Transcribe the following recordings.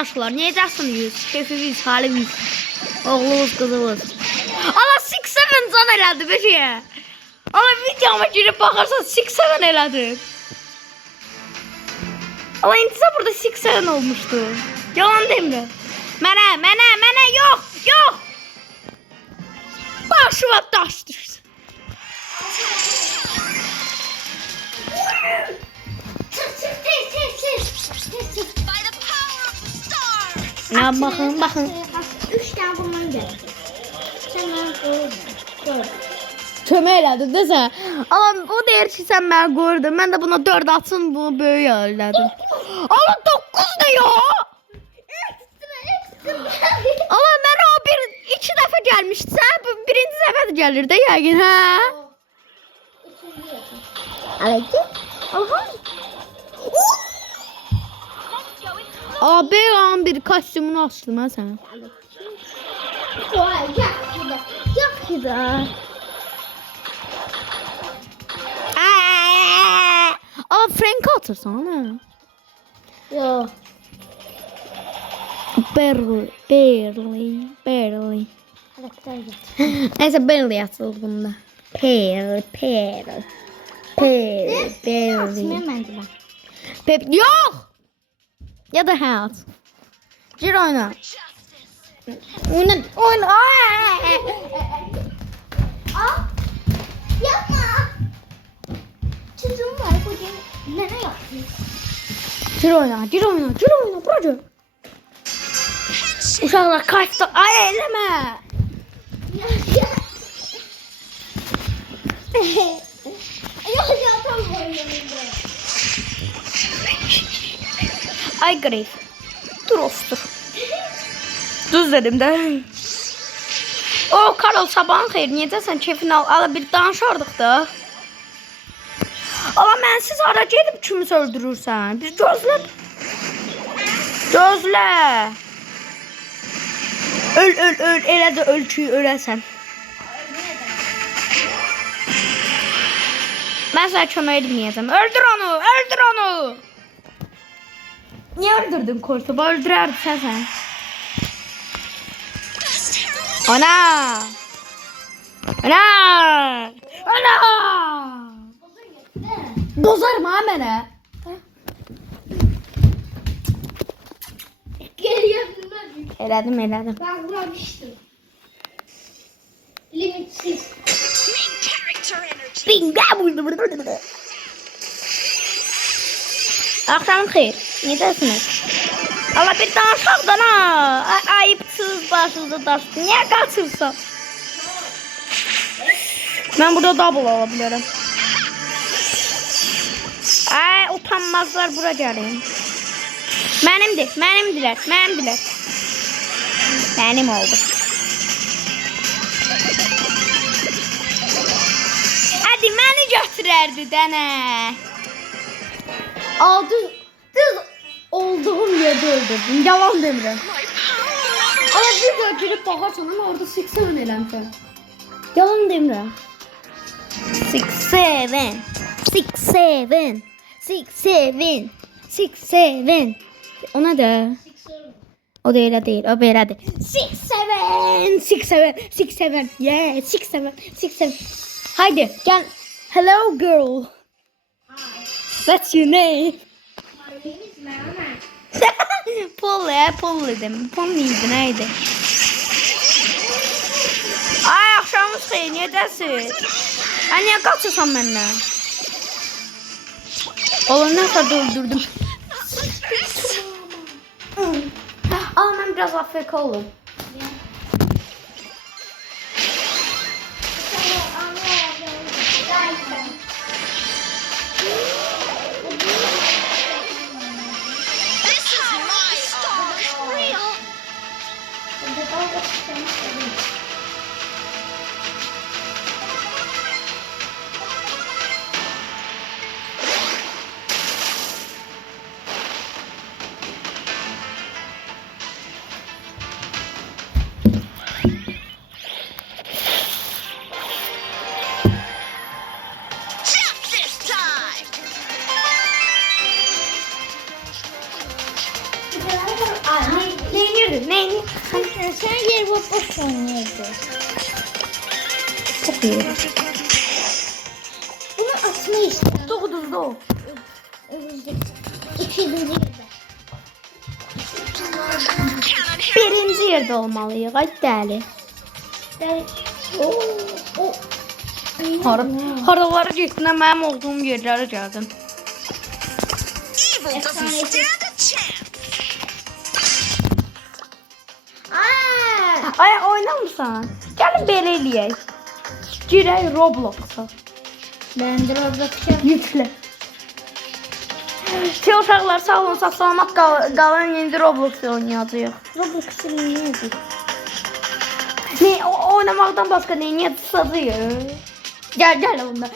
Arkadaşlar necəsiniz? Keyfimiz, halimiz, oğlumuz, kızımız. Allah 6-7 can elədi bir şey. Allah videoma girip bakarsan 6-7 elədi. Allah intizam burada 6-7 olmuştu. Yalan demirəm. Mənə yok. Başıma daş düşsün. Ya bakın. 3 tane bundan geldi. Sen bana gör. Kömək elədin də sən. Amma o deyir ki, sən məni qoydun. Mən də buna 4 atın, bunu böyük elədim. Amma 9 da ya. Amma mən o 2 dəfə gəlmişdi. Sən bu birinci dəfə də gəlir də yəqin, hə? Evet. Aha. Abi an bir kostyumunu açdım ha sen. Vay yak şurada. Aa Frank atırsana ne? Yo. Barely. Neyse barely atıldı bunda. Barely. Atmayayım bence ben. Pep yok. Ya da hat. Gir oyna. Oyna. Al. Yapma. Çocuğum var bugün. Ne yaptın? Gir oyna. Buraya. Uşaqlar kaçtı. Ay eleme. Ya tam oynuyorum. Ay Grif. Dur ostur. Düz dedim de. O Karol sabahın xeyir. Necəsən? Keyfini al. Bir danışardıq da. Ama mən siz ara gedib kimisə öldürürsən. Biz gözlə. Öl. Elə də öl ki öləsən. Mən sənə kömək etməyəcəm. Öldür onu. Niye öldürdün Kortoba? Öldürərdi sen. Ana! Bozarım ha mənə. Geliyorum. Elədim. Ben vuramıştım. Limitsiz. Akşam xeyir. Necəsiniz? Allah bir danışaqdan ha. Ayıpsız başınızda daşdı. Niye qaçırsan? Ben burada double ala bilərəm. Ay utanmazlar bura gəlin. Mənimdilər. Mənim oldu. Hadi məni götürərdi dənə. Düz olduğum yerde öldürdüm. Yalan demirəm. Ama bir de girip bakarsan ama orada 6-7 eləmişəm. Yalan demirəm. 6-7. Ona da. O da elə deyil. O belədir. 6-7. Yeah, 6-7. Haydi gel. Hello girl. What's your name? Polly dedim. Polly'ydi neydi? Ay akşamınız xeyir, necəsiz? Ay niyə qaçırsan məndən? Oğlum nə kadar öldürdüm. Al mən biraz Afrika olum. Verdi. Neyini? Sen yer boş oynayırdın. Çok iyi. Bunu atma işte. Dokuzda o. İkinci yerde. Birinci yerde olmalıyıq. Ay dəli. O. Haralara getdin, mənim olduğum yerlərə gəldin. Evil doesn't stand a chance. Aa! Ay, oynamırsan? Gəlin belə eləyək. Girək Roblox-a. Ben de Roblox'um. Yüklə. Uşaqlar sağ olun, salamat qalın. İndi Roblox oynayacağıq. Roblox'um neydi? Ne, oynamaqdan başqa nə edəcəyik? Gəl bunda.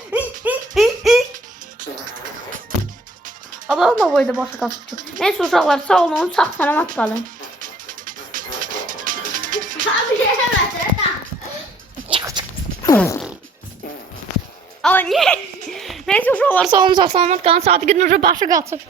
Adamla boyda başa qaçdı. Neyse uşaqlar sağ olun, sağ salamat qalın. Abi gelemez. Ala niye? Neyse uşaqlar sağ olun, sağ salamat qalın. Saat gidin başa qaçır.